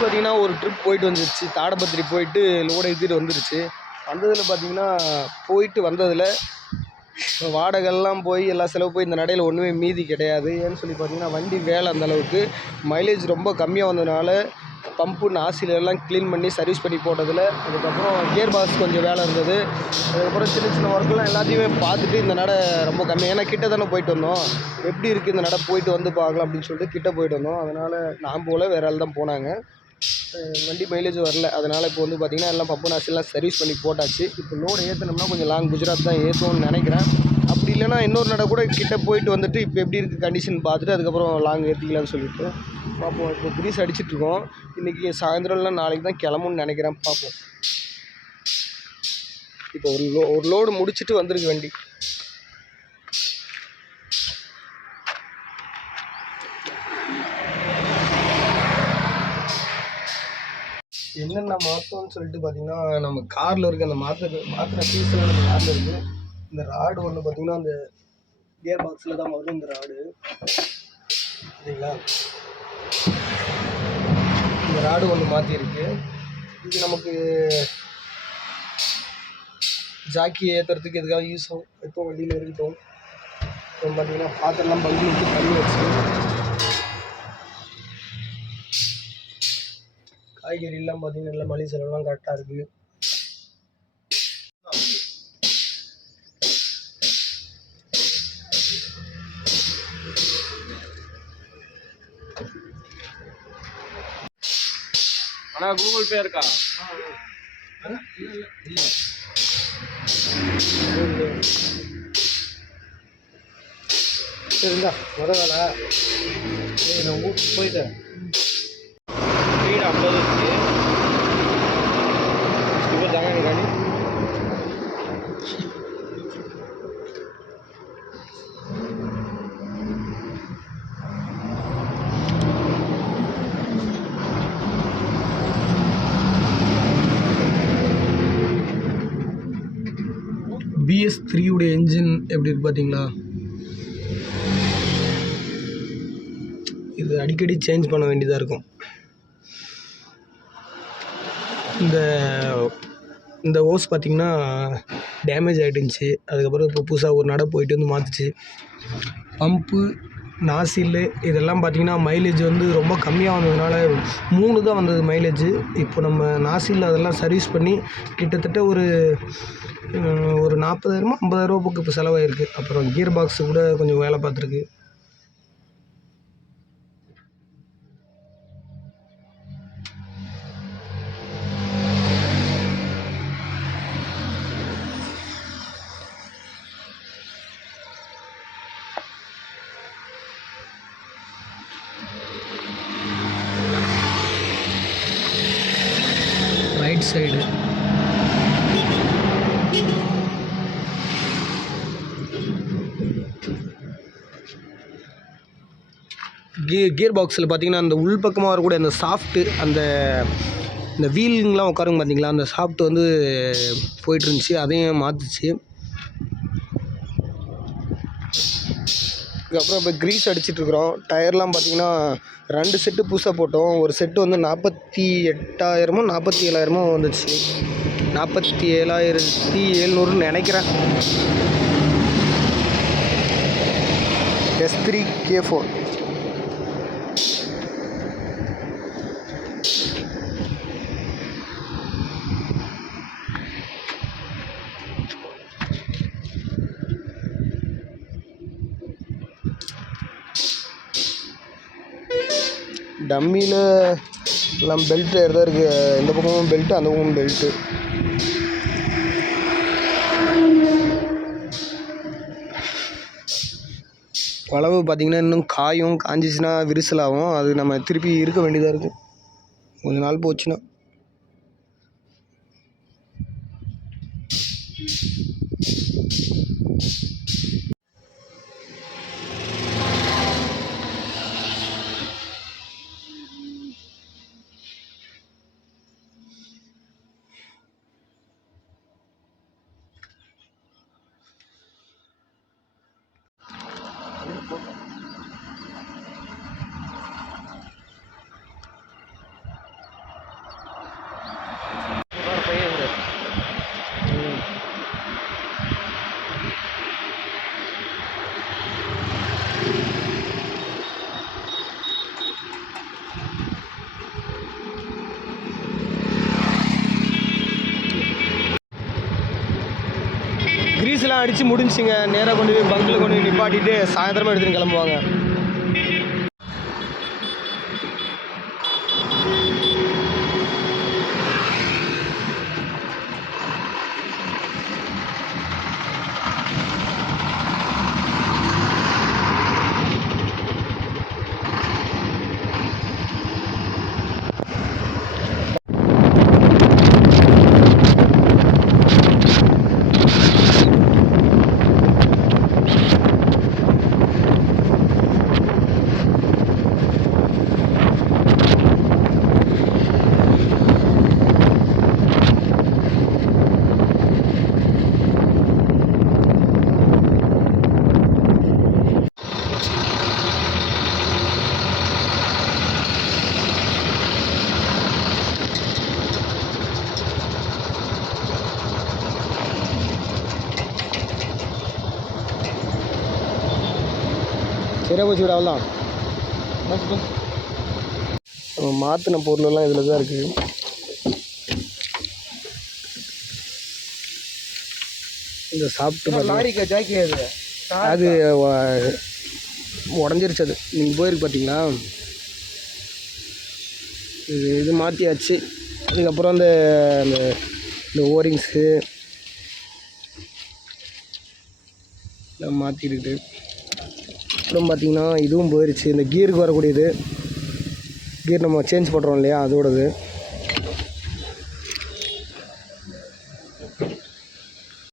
பார்த்தீங்கன்னா ஒரு ட்ரிப் போயிட்டு வந்துருச்சு. தாடபத்திரி போயிட்டு லோடு ஏற்றிட்டு வந்துருச்சு. வந்ததில் பார்த்தீங்கன்னா போயிட்டு வந்ததில் வாடகைலாம் போய் எல்லா செலவு போய் இந்த நடையில் ஒன்றுமே மீதி கிடையாது. ஏன்னு சொல்லி பார்த்தீங்கன்னா வண்டி வேலை அந்தளவுக்கு மைலேஜ் ரொம்ப கம்மியாக வந்ததுனால பம்பு நாசிலெல்லாம் க்ளீன் பண்ணி சர்வீஸ் பண்ணி போட்டதில், அதுக்கப்புறம் கியர் பாக்ஸ் கொஞ்சம் வேலை இருந்தது. அதுக்கப்புறம் சின்ன சின்ன ஒர்க்கெலாம் எல்லாத்தையுமே பார்த்துட்டு இந்த நடை ரொம்ப கம்மி. ஏன்னா கிட்ட தானே போயிட்டு வந்தோம், எப்படி இருக்குது இந்த நடை போயிட்டு வந்து பார்க்கலாம் அப்படின்னு சொல்லிட்டு கிட்ட போயிட்டு வந்தோம். அதனால் நான் போல் வேறு ஆள் தான் போனாங்க. வண்டி மைலேஜ் வரல. அதனால் இப்போ வந்து பார்த்திங்கன்னா எல்லாம் பம்பு நாசிலாம் சர்வீஸ் பண்ணி போட்டாச்சு. இப்போ லோடு ஏற்றினோம்னா கொஞ்சம் லாங் குஜராத் தான் ஏற்றுவோம்னு நினைக்கிறேன். அப்படி இல்லைனா இன்னொரு நடை கூட கிட்டே போயிட்டு வந்துட்டு இப்போ எப்படி இருக்குது கண்டிஷன் பார்த்துட்டு அதுக்கப்புறம் லாங் ஏற்றிக்கலான்னு சொல்லிட்டு பார்ப்போம். இப்போ கிரீஸ் அடிச்சிட்ருக்கோம். இன்றைக்கி சாயந்தரம்னா நாளைக்கு தான் கிளம்புன்னு நினைக்கிறேன். பார்ப்போம். இப்போ ஒரு லோடு முடிச்சுட்டு வந்துருக்கு வண்டி. என்னென்ன மாற்றம்னு சொல்லிட்டு பார்த்தீங்கன்னா, நம்ம காரில் இருக்க அந்த மாத்திர பீஸ்லாம் நம்ம காரில் இருக்குது. இந்த ராடு ஒன்று பார்த்தீங்கன்னா அந்த கியர் பாக்ஸில் தான் வரும். இந்த ராடு சரிங்களா, இந்த ராடு ஒன்று மாற்றிருக்கு. இது நமக்கு ஜாக்கி ஏற்றுறதுக்கு எதுக்காக யூஸ் ஆகும். எப்போ வண்டியில் இருக்கட்டும். இப்போ பார்த்தீங்கன்னா பாத்திரம்லாம் பங்கு விட்டு தண்ணி வச்சு காய்கறிலாம் பார்த்தீங்கன்னா நல்லா மளிகை செலவுலாம் கரெக்டாக இருக்குது. ஆனால் கூகுள் பே இருக்கா? இல்லை சரிங்களா. வேலை நான் ஊருக்கு போயிட்டேன். வீடு 50 இருக்குது. இப்போ தாங்க காணி BS3 உடைய என்ஜின் எப்படி இருக்கு பார்த்தீங்களா. இது அடிக்கடி சேஞ்ச் பண்ண வேண்டியதாக இருக்கும். இந்த ஓஸ் பார்த்திங்கன்னா டேமேஜ் ஆகிட்டுருந்துச்சி. அதுக்கப்புறம் இப்போ புதுசாக ஒரு நடை போயிட்டு வந்து மாற்றுச்சு. பம்பு நாசில் இதெல்லாம் பார்த்திங்கன்னா மைலேஜ் வந்து ரொம்ப கம்மியாக வந்ததுனால 3 தான் வந்தது மைலேஜு. இப்போ நம்ம நாசில் அதெல்லாம் சர்வீஸ் பண்ணி கிட்டத்தட்ட ஒரு 40,000 50,000 பக்கம் இப்போ செலவாயிருக்கு. அப்புறம் கியர் பாக்ஸு கூட கொஞ்சம் வேலை பார்த்துருக்கு. ரைட் சைடு கியர் பாக்ஸில் பார்த்திங்கன்னா அந்த உள் பக்கமாக வரக்கூடிய அந்த சாஃப்ட்டு இந்த வீலுங்கெலாம் உட்காருங்க பார்த்திங்களா, அந்த சாஃப்ட் வந்து போயிட்டுருந்துச்சி. அதையும் மாற்றுச்சு. அதுக்கப்புறம் இப்போ க்ரீஸ் அடிச்சிட்ருக்குறோம். டயர்லாம் பார்த்திங்கன்னா 2 செட்டு புதுசாக போட்டோம். ஒரு செட்டு வந்து 48,000மோ 47,000மோ வந்துச்சு. 47,700ன்னு நினைக்கிறேன். S3 K4. டம்மியில் எல்லாம் பெல்ட் தான் இருக்குது. இந்த பக்கமும் பெல்ட்டு, அந்த பக்கமும் பெல்ட்டு. வளவு பார்த்திங்கன்னா இன்னும் காஞ்சிச்சுன்னா விரிசலாகும். அது நம்ம திருப்பி இருக்க வேண்டியதாக இருக்குது கொஞ்ச நாள் போச்சுன்னா. கிரீஸ்லாம் அடித்து முடிஞ்சிங்க. நேராக கொண்டு போய் பங்கில் கொண்டு போய் நிப்பாட்டிட்டு சாயந்தரமாக எடுத்துன்னு கிளம்புவாங்க. சரியா போச்சு விட அவ்வளோதான். நம்ம மாற்றின பொருளெல்லாம் இதில் தான் இருக்குது. இந்த சாப்பிட்டு லாரிக்கா ஜாக்கி அது உடஞ்சிருச்சு. அது நீங்கள் போயிருக்கு பார்த்தீங்களா. இது மாற்றியாச்சு. அதுக்கப்புறம் இந்த ஓரிங்ஸு மாற்றிருக்கு. அப்புறம் பார்த்திங்கன்னா இதுவும் போயிடுச்சு. இந்த கியருக்கு வரக்கூடியது, கியர் நம்ம சேஞ்ச் பண்ணுறோம் இல்லையா, அதோடது